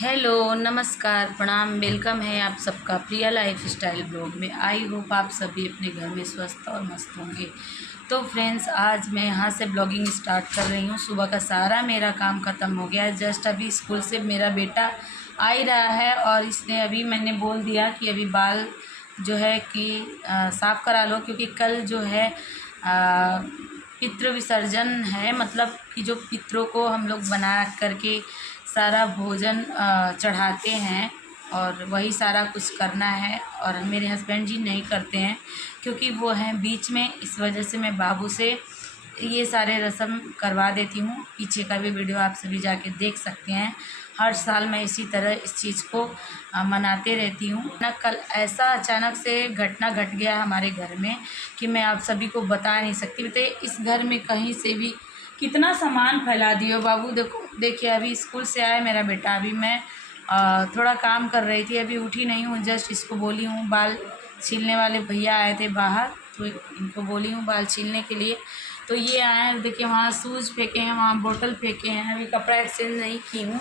Hello, नमस्कार, प्रणाम, welcome है आप सबका प्रिया लाइफ स्टाइल ब्लॉग में। आई होप आप सभी अपने घर में स्वस्थ और मस्त होंगे। तो फ्रेंड्स, आज मैं यहाँ से ब्लॉगिंग स्टार्ट कर रही हूँ। सुबह का सारा मेरा काम ख़त्म हो गया है। जस्ट अभी स्कूल से मेरा बेटा आ ही रहा है और इसने अभी मैंने बोल दिया कि अभी बाल जो है कि साफ़ करा लो, क्योंकि कल जो है पितृ विसर्जन है। मतलब कि जो पितरों को हम लोग बना करके सारा भोजन चढ़ाते हैं और वही सारा कुछ करना है। और मेरे हस्बैंड जी नहीं करते हैं क्योंकि वो हैं बीच में, इस वजह से मैं बाबू से ये सारे रस्म करवा देती हूँ। पीछे का भी वीडियो आप सभी जाके देख सकते हैं। हर साल मैं इसी तरह इस चीज़ को मनाते रहती हूँ ना। कल ऐसा अचानक से घटना घट गया हमारे घर में कि मैं आप सभी को बता नहीं सकती। बताइए, इस घर में कहीं से भी कितना सामान फैला दिए हो। बाबू देखिए, अभी स्कूल से आया मेरा बेटा। अभी मैं थोड़ा काम कर रही थी, अभी उठी नहीं हूँ। जस्ट इसको बोली हूँ, बाल छीलने वाले भैया आए थे बाहर, तो इनको बोली हूँ बाल छीलने के लिए। तो ये आए हैं, देखिए वहाँ शूज़ फेंके हैं, वहाँ बोतल फेंके हैं। अभी कपड़ा एक्सचेंज नहीं की हूँ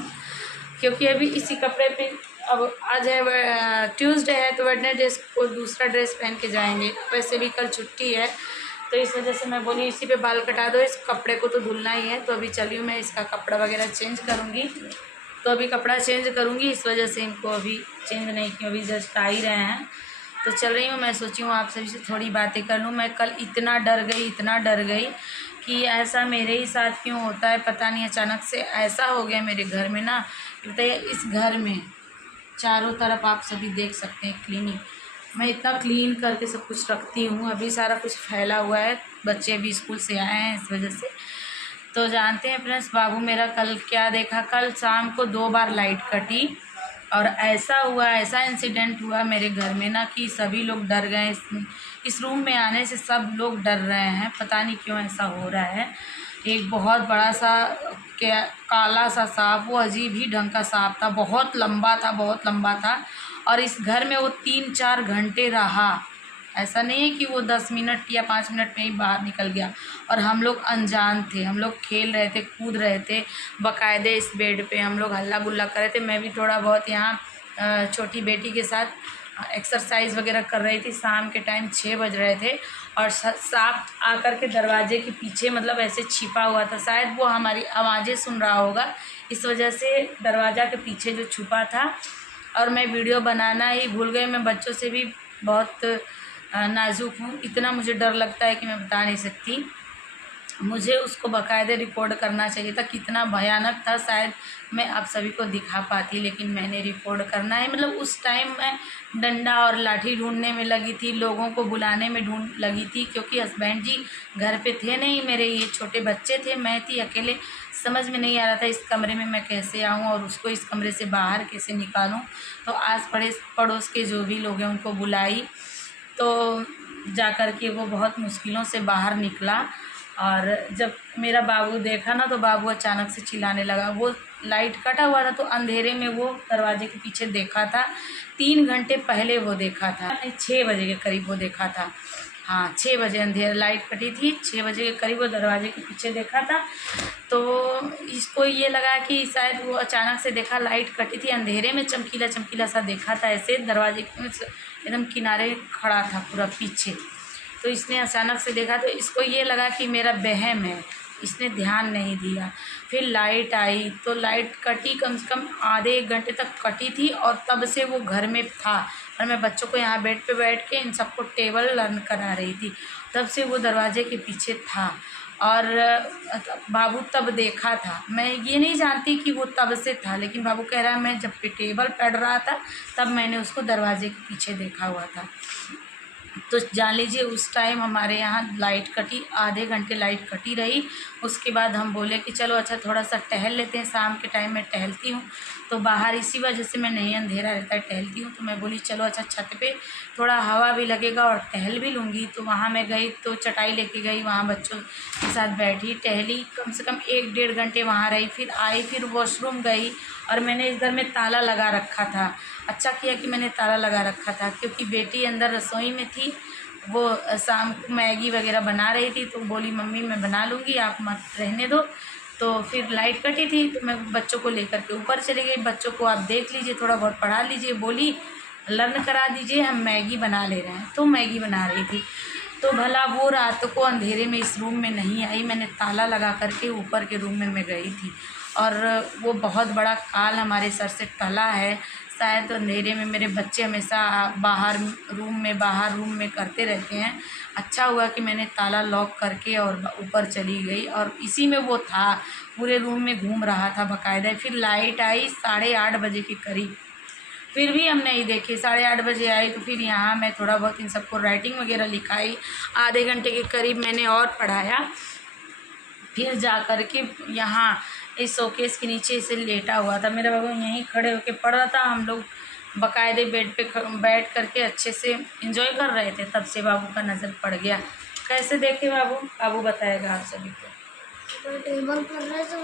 क्योंकि अभी इसी कपड़े पे अब आज है ट्यूसडे है, तो वेडनेसडे को दूसरा ड्रेस पहन के जाएंगे। वैसे भी कल छुट्टी है, तो इस वजह से मैं बोली इसी पे बाल कटा दो, इस कपड़े को तो धुलना ही है। तो अभी चलिए मैं इसका कपड़ा वगैरह चेंज करूँगी। तो अभी कपड़ा चेंज करूँगी, इस वजह से इनको अभी चेंज नहीं किया। अभी जस्ट आ ही रहे हैं तो चल रही हूँ। मैं सोची हूँ आप सभी से थोड़ी बातें कर लूँ। मैं कल इतना डर गई कि ऐसा मेरे ही साथ क्यों होता है पता नहीं। अचानक से ऐसा हो गया मेरे घर में ना। बताइए, इस घर में चारों तरफ आप सभी देख सकते हैं क्लीनिंग, मैं इतना क्लीन करके सब कुछ रखती हूँ। अभी सारा कुछ फैला हुआ है, बच्चे अभी स्कूल से आए हैं इस वजह से। तो जानते हैं फ्रेंड्स, बाबू मेरा कल क्या देखा। कल शाम को 2 बार लाइट कटी और ऐसा हुआ, ऐसा इंसिडेंट हुआ मेरे घर में ना कि सभी लोग डर गए। इस रूम में आने से सब लोग डर रहे हैं, पता नहीं क्यों ऐसा हो रहा है। एक बहुत बड़ा सा क्या काला सा सांप, वो अजीब ही ढंग का सांप था, बहुत लंबा था, बहुत लंबा था। और इस घर में वो 3-4 घंटे रहा। ऐसा नहीं है कि वो 10 मिनट या 5 मिनट में ही बाहर निकल गया। और हम लोग अनजान थे, हम लोग खेल रहे थे, कूद रहे थे बाकायदे। इस बेड पे हम लोग हल्ला गुल्ला कर रहे थे। मैं भी थोड़ा बहुत यहाँ छोटी बेटी के साथ एक्सरसाइज वगैरह कर रही थी। शाम के टाइम 6 बज रहे थे और सांप आकर के दरवाजे के पीछे मतलब ऐसे छिपा हुआ था। शायद वो हमारी आवाज़ें सुन रहा होगा, इस वजह से दरवाज़ा के पीछे जो छुपा था। और मैं वीडियो बनाना ही भूल गई। मैं बच्चों से भी बहुत नाजुक हूँ, इतना मुझे डर लगता है कि मैं बता नहीं सकती। मुझे उसको बाकायदे रिकॉर्ड करना चाहिए था, कितना भयानक था। शायद मैं आप सभी को दिखा पाती, लेकिन मैंने रिकॉर्ड करना है। मतलब उस टाइम मैं डंडा और लाठी ढूंढने में लगी थी, लोगों को बुलाने में ढूंढ लगी थी, क्योंकि हस्बैंड जी घर पे थे नहीं, मेरे ये छोटे बच्चे थे, मैं थी अकेले। समझ में नहीं आ रहा था इस कमरे में मैं कैसे आऊँ और उसको इस कमरे से बाहर कैसे निकालूँ। तो आस पड़ोस के जो भी लोग हैं उनको बुलाई, तो जा कर के वो बहुत मुश्किलों से बाहर निकला। और जब मेरा बाबू देखा ना, तो बाबू अचानक से चिल्लाने लगा। वो लाइट कटा हुआ था, तो अंधेरे में वो दरवाजे के पीछे देखा था। 3 घंटे पहले वो देखा था, 6 बजे के करीब वो देखा था। हाँ, 6 बजे अंधेरा, लाइट कटी थी, 6 बजे के करीब वो दरवाजे के पीछे देखा था। तो इसको ये लगा कि शायद वो अचानक से देखा, लाइट कटी थी, अंधेरे में चमकीला चमकीला सा देखा था। ऐसे दरवाजे के एकदम किनारे खड़ा था पूरा पीछे। तो इसने अचानक से देखा, तो इसको ये लगा कि मेरा वहम है, इसने ध्यान नहीं दिया। फिर लाइट आई, तो लाइट कटी, कम से कम आधे 1 घंटे तक कटी थी। और तब से वो घर में था और मैं बच्चों को यहाँ बेड पे बैठ के इन सबको टेबल लर्न करा रही थी। तब से वो दरवाजे के पीछे था और बाबू तब देखा था। मैं ये नहीं जानती कि वो तब से था, लेकिन बाबू कह रहा है मैं जब टेबल पढ़ रहा था तब मैंने उसको दरवाजे के पीछे देखा हुआ था। तो जान लीजिए उस टाइम हमारे यहाँ लाइट कटी, आधे घंटे लाइट कटी रही। उसके बाद हम बोले कि चलो अच्छा थोड़ा सा टहल लेते हैं। शाम के टाइम में टहलती हूँ तो बाहर, इसी वजह से मैं नहीं अंधेरा रहता है टहलती हूँ। तो मैं बोली चलो अच्छा छत पे थोड़ा हवा भी लगेगा और टहल भी लूँगी। तो वहाँ मैं गई, तो चटाई लेके गई, वहाँ बच्चों के साथ बैठी, टहली, कम से कम 1-1.5 घंटे वहाँ रही। फिर आई, फिर वॉशरूम गई। और मैंने इस घर में ताला लगा रखा था। अच्छा किया कि मैंने ताला लगा रखा था, क्योंकि बेटी अंदर रसोई में थी, वो शाम को मैगी वगैरह बना रही थी। तो बोली मम्मी मैं बना लूँगी, आप मत रहने दो। तो फिर लाइट कटी थी तो मैं बच्चों को लेकर के ऊपर चली गई। बच्चों को आप देख लीजिए, थोड़ा बहुत पढ़ा लीजिए, बोली लर्न करा दीजिए, हम मैगी बना ले रहे हैं। तो मैगी बना रही थी, तो भला वो रात को अंधेरे में इस रूम में नहीं आई। मैंने ताला लगा करके ऊपर के रूम में मैं गई थी, और वो बहुत बड़ा काल हमारे सर से टला है। शायद अंधेरे में मेरे बच्चे हमेशा बाहर रूम में करते रहते हैं। अच्छा हुआ कि मैंने ताला लॉक करके और ऊपर चली गई, और इसी में वो था, पूरे रूम में घूम रहा था बाकायदा। फिर लाइट आई 8:30 बजे के करीब, फिर भी हम नहीं देखे। 8:30 बजे आई तो फिर यहाँ मैं थोड़ा बहुत इन सबको राइटिंग वगैरह लिखाई। आधे घंटे के करीब मैंने और पढ़ाया। फिर जा कर के यहाँ इस शोकेस के नीचे से लेटा हुआ था मेरा बाबू, यहीं खड़े होके पढ़ रहा था। हम लोग बाकायदे बेड पे बैठ करके अच्छे से एंजॉय कर रहे थे। तब से बाबू का नज़र पड़ गया। कैसे देखे बाबू? बाबू बताएगा आप सभी को। टेबल पर रहे तो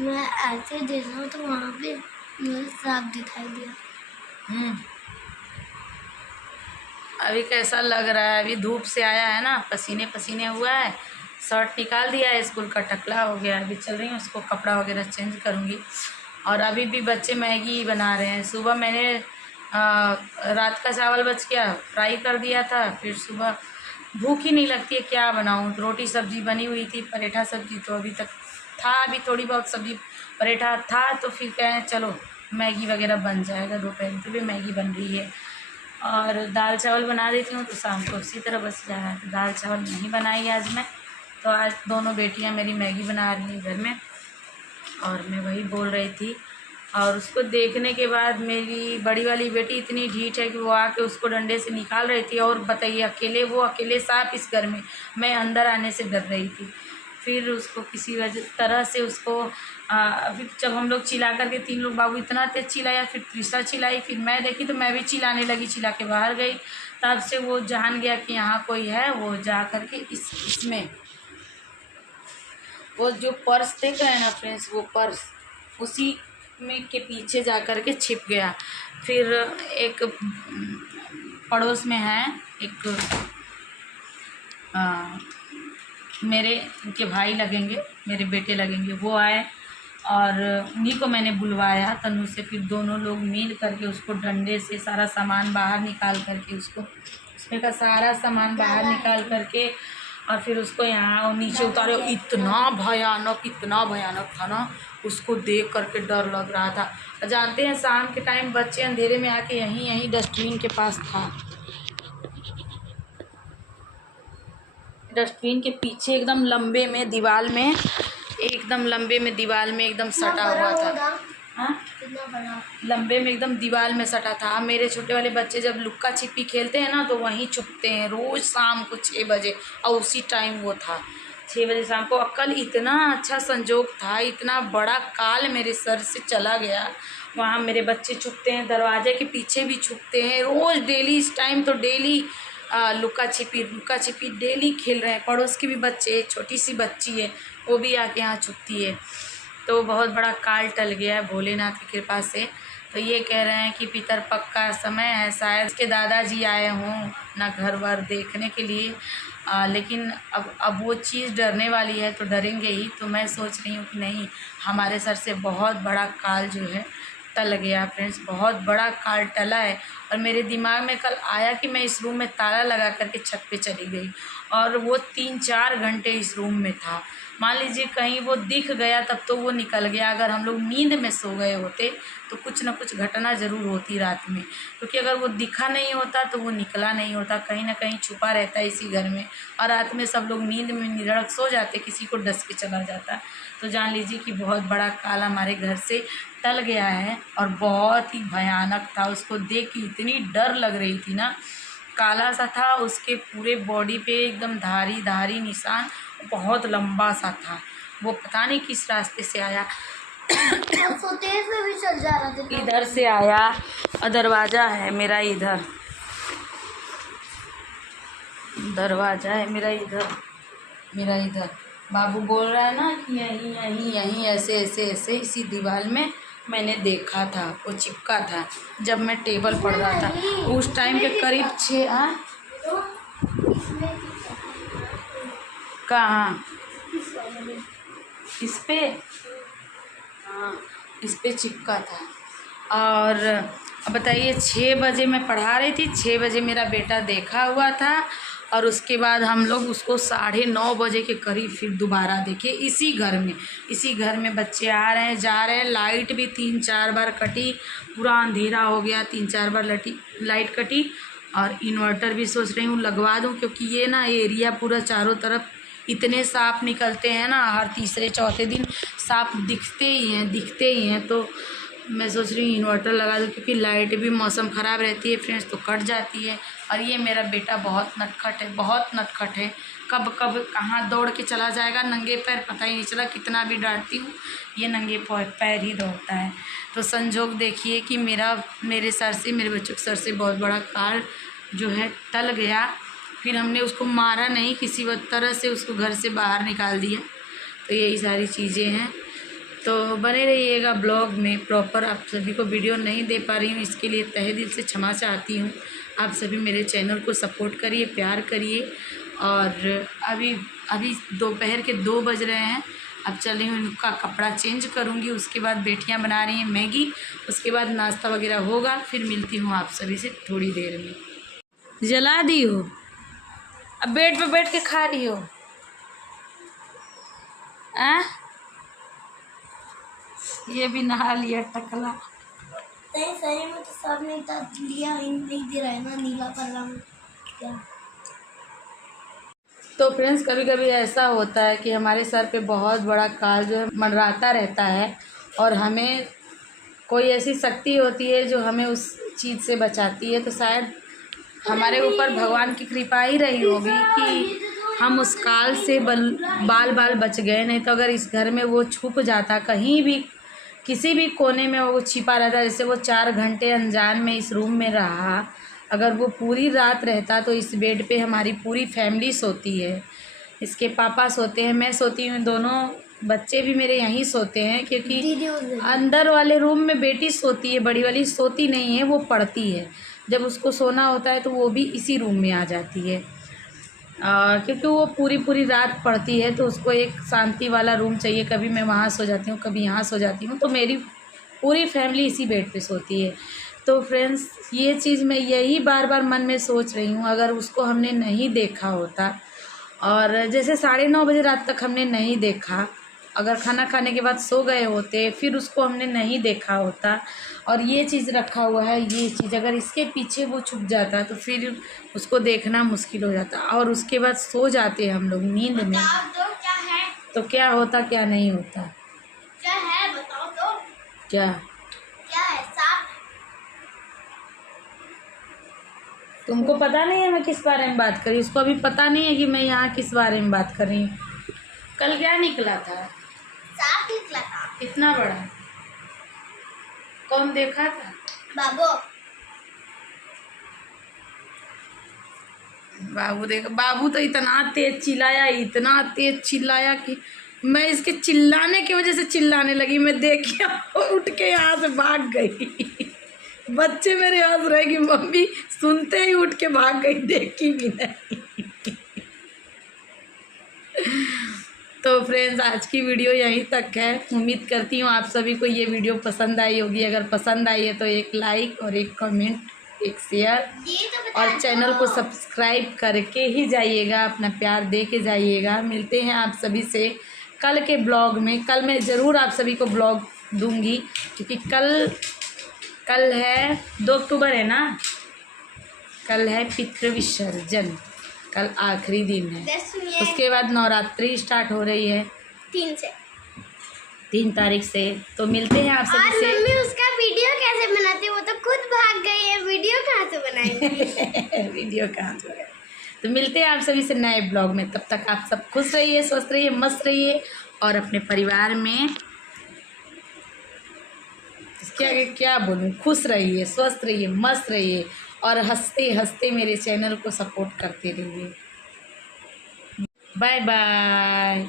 मैं ऐसे देखा हूँ तो वहाँ पे मुझे साफ दिखाई दिया। अभी कैसा लग रहा है? अभी धूप से आया है ना, पसीने पसीने हुआ है। शर्ट निकाल दिया है, स्कूल का टकला हो गया। अभी चल रही हूँ, उसको कपड़ा वगैरह चेंज करूँगी। और अभी भी बच्चे मैगी बना रहे हैं। सुबह मैंने रात का चावल बच गया, फ्राई कर दिया था। फिर सुबह भूख ही नहीं लगती है, क्या बनाऊँ? रोटी सब्जी बनी हुई थी, पराठा सब्जी तो अभी तक था, अभी थोड़ी बहुत सब्जी पराठा था। तो फिर कहें चलो मैगी वगैरह बन जाएगा। दोपहर में भी मैगी बन रही है, और दाल चावल बना देती हूँ तो शाम को उसी तरह बच जाएगा। तो दाल चावल नहीं बनाई आज मैं। तो आज दोनों बेटियाँ मेरी मैगी बना रही हैं घर में, और मैं वही बोल रही थी। और उसको देखने के बाद मेरी बड़ी वाली बेटी इतनी ढीठ है कि वो आके उसको डंडे से निकाल रही थी। और बताइए, वो अकेले साथ इस घर में, मैं अंदर आने से डर रही थी। फिर उसको किसी तरह से उसको अभी जब हम लोग चिल्ला करके 3 लोग, बाबू इतना तेज चिल्लाया, फिर तीसरा चिल्लाई, फिर मैं देखी तो मैं भी चिल्लाने लगी, चिल्ला के बाहर गई। तब से वो जान गया कि यहाँ कोई है। वो जा करके इसमें वो जो पर्स देख रहे हैं ना फ्रेंड्स, वो पर्स उसी में के पीछे जा कर के छिप गया। फिर एक पड़ोस में है एक मेरे इनके भाई लगेंगे, मेरे बेटे लगेंगे, वो आए और उन्हीं को मैंने बुलवाया तनु से। फिर दोनों लोग मिल करके उसको डंडे से सारा सामान बाहर निकाल करके, उसमें का सारा सामान बाहर निकाल करके, और फिर उसको यहाँ नीचे उतारे। इतना भयानक था ना, उसको देख करके डर लग रहा था। जानते हैं शाम के टाइम बच्चे अंधेरे में आके यहीं डस्टबिन के पास था, डस्टबिन के पीछे एकदम लंबे में दीवार में, एकदम सटा हुआ था। हाँ, लंबे में एकदम दीवार में सटा था। मेरे छोटे वाले बच्चे जब लुक्का छिपी खेलते हैं ना तो वहीं छुपते हैं रोज़ शाम को 6 बजे, और उसी टाइम वो था 6 बजे शाम को। कल इतना अच्छा संजोग था, इतना बड़ा काल मेरे सर से चला गया। वहाँ मेरे बच्चे छुपते हैं, दरवाजे के पीछे भी छुपते हैं रोज़, डेली इस टाइम तो डेली लुक्का छिपी डेली खेल रहे हैं। पड़ोस के भी बच्चे, छोटी सी बच्ची है वो भी आके यहाँ छुपती है। तो बहुत बड़ा काल टल गया है भोलेनाथ की कृपा से। तो ये कह रहे हैं कि पितरपक्ष का समय है, शायद उसके दादाजी आए हों अपना घर वर देखने के लिए। लेकिन अब वो चीज़ डरने वाली है तो डरेंगे ही। तो मैं सोच रही हूँ कि नहीं, हमारे सर से बहुत बड़ा काल जो है टल गया फ्रेंड्स, बहुत बड़ा काल टला है। और मेरे दिमाग में कल आया कि मैं इस रूम में ताला लगा करके छत पे चली गई, और वो 3-4 घंटे इस रूम में था। मान लीजिए कहीं वो दिख गया तब तो वो निकल गया। अगर हम लोग नींद में सो गए होते तो कुछ ना कुछ घटना ज़रूर होती रात में, क्योंकि अगर वो दिखा नहीं होता तो वो निकला नहीं होता, कहीं ना कहीं छुपा रहता है इसी घर में। और रात में सब लोग नींद में निरड़क सो जाते, किसी को डस के चला जाता। तो जान लीजिए कि बहुत बड़ा काल हमारे घर से टल गया है, और बहुत ही भयानक था। उसको देख के इतनी डर लग रही थी ना, काला सा था, उसके पूरे बॉडी पे एकदम धारी निशान, बहुत लंबा सा था। वो पता नहीं किस रास्ते से आया, तेज में भी चल जा रहा था, इधर से आया। और दरवाज़ा है मेरा इधर, मेरा इधर। बाबू बोल रहा है ना कि यहीं ऐसे इसी दीवार में मैंने देखा था, वो चिपका था जब मैं टेबल पढ़ रहा था उस टाइम के करीब 6। कहाँ इस पे, हाँ इस पे चिपका था। और अब बताइए 6 बजे मैं पढ़ा रही थी, 6 बजे मेरा बेटा देखा हुआ था और उसके बाद हम लोग उसको 9:30 बजे के करीब फिर दोबारा देखे इसी घर में बच्चे आ रहे हैं जा रहे हैं। लाइट भी 3-4 बार कटी, पूरा अंधेरा हो गया, 3-4 बार लाइट कटी। और इन्वर्टर भी सोच रही हूँ लगवा दूँ, क्योंकि ये ना एरिया पूरा चारों तरफ इतने सांप निकलते हैं ना, हर तीसरे चौथे दिन सांप दिखते ही हैं। तो मैं सोच रही हूँ इन्वर्टर लगा दूँ, क्योंकि लाइट भी मौसम ख़राब रहती है फ्रेंड्स तो कट जाती है। और ये मेरा बेटा बहुत नटखट है, कब कहाँ दौड़ के चला जाएगा नंगे पैर, पता ही नहीं चला। कितना भी डांटती हूँ ये नंगे पैर ही दौड़ता है। तो संजोग देखिए कि मेरे बच्चों के सर से बहुत बड़ा काल जो है टल गया। फिर हमने उसको मारा नहीं, किसी तरह से उसको घर से बाहर निकाल दिया। तो यही सारी चीज़ें हैं। तो बने रहिएगा ब्लॉग में प्रॉपर। आप सभी को वीडियो नहीं दे पा रही हूँ, इसके लिए तहे दिल से क्षमा चाहती हूँ। आप सभी मेरे चैनल को सपोर्ट करिए, प्यार करिए। और अभी दोपहर के 2 बज रहे हैं। अब चल रही हूँ, इनका कपड़ा चेंज करूँगी, उसके बाद बेटियाँ बना रही हैं मैगी, उसके बाद नाश्ता वगैरह होगा। फिर मिलती हूँ आप सभी से थोड़ी देर में। जला दी हो, अब बेड पे बैठ के खा रही हो ये भी नहा लिया टकला। सही में तो सब ने लिया नहीं दे रहा है ना, नीला कर रहा हूँ क्या। तो फ्रेंड्स कभी कभी ऐसा होता है कि हमारे सर पे बहुत बड़ा काल जो है मंडराता रहता है, और हमें कोई ऐसी शक्ति होती है जो हमें उस चीज़ से बचाती है। तो शायद हमारे ऊपर भगवान की कृपा ही रही होगी कि हम उस काल से बाल बच गए। नहीं तो अगर इस घर में वो छुप जाता, कहीं भी किसी भी कोने में वो छिपा रहता, जैसे वो 4 घंटे अनजान में इस रूम में रहा, अगर वो पूरी रात रहता तो इस बेड पे हमारी पूरी फैमिली सोती है। इसके पापा सोते हैं, मैं सोती हूँ, दोनों बच्चे भी मेरे यहीं सोते हैं। क्योंकि अंदर वाले रूम में बेटी सोती है, बड़ी वाली सोती नहीं है, वो पढ़ती है। जब उसको सोना होता है तो वो भी इसी रूम में आ जाती है, क्योंकि वो पूरी रात पढ़ती है तो उसको एक शांति वाला रूम चाहिए। कभी मैं वहाँ सो जाती हूँ, कभी यहाँ सो जाती हूँ, तो मेरी पूरी फैमिली इसी बेड पे सोती है। तो फ्रेंड्स ये चीज़ मैं यही बार मन में सोच रही हूँ, अगर उसको हमने नहीं देखा होता, और जैसे 9:30 बजे रात तक हमने नहीं देखा, अगर खाना खाने के बाद सो गए होते, फिर उसको हमने नहीं देखा होता, और ये चीज़ रखा हुआ है, ये चीज़ अगर इसके पीछे वो छुप जाता तो फिर उसको देखना मुश्किल हो जाता। और उसके बाद सो जाते हम लोग नींद में, क्या है? तो क्या होता क्या नहीं होता, क्या है बताओ तो। क्या है सांप? तुमको पता नहीं है मैं किस बारे में बात कर रही हूँ, उसको अभी पता नहीं है कि मैं यहाँ किस बारे में बात कर रही हूँ। कल क्या निकला था? सांप निकला था। कितना बड़ा? कौन देखा था? बाबू तो इतना तेज चिल्लाया कि मैं इसके चिल्लाने की वजह से चिल्लाने लगी। मैं देखी उठ के यहाँ से भाग गई। बच्चे मेरे हंस रहे कि मम्मी सुनते ही उठ के भाग गई, देखी भी नहीं। तो फ्रेंड्स आज की वीडियो यहीं तक है। उम्मीद करती हूँ आप सभी को ये वीडियो पसंद आई होगी। अगर पसंद आई है तो एक लाइक और एक कमेंट, एक शेयर और चैनल को सब्सक्राइब करके ही जाइएगा, अपना प्यार दे के जाइएगा। मिलते हैं आप सभी से कल के ब्लॉग में। कल मैं ज़रूर आप सभी को ब्लॉग दूंगी, क्योंकि कल है 2 अक्टूबर है ना, कल है पितृ विसर्जन, कल आखिरी दिन है। उसके बाद नवरात्रि स्टार्ट हो रही है 3 तारीख से। तो मिलते हैं आप सभी से। मम्मी उसका वीडियो कैसे बनाती है, वो तो खुद भाग गई है, वीडियो कहाँ से बनाएंगी? वीडियो कहाँ से बनाएंगे? तो मिलते हैं आप सभी से नए ब्लॉग में। तब तक आप सब खुश रहिए, स्वस्थ रहिए, मस्त रहिए, और अपने परिवार में क्या बोलूँ, खुश रहिए, स्वस्थ रहिए, मस्त रहिए, और हंसते हंसते मेरे चैनल को सपोर्ट करते रहिए। Bye bye.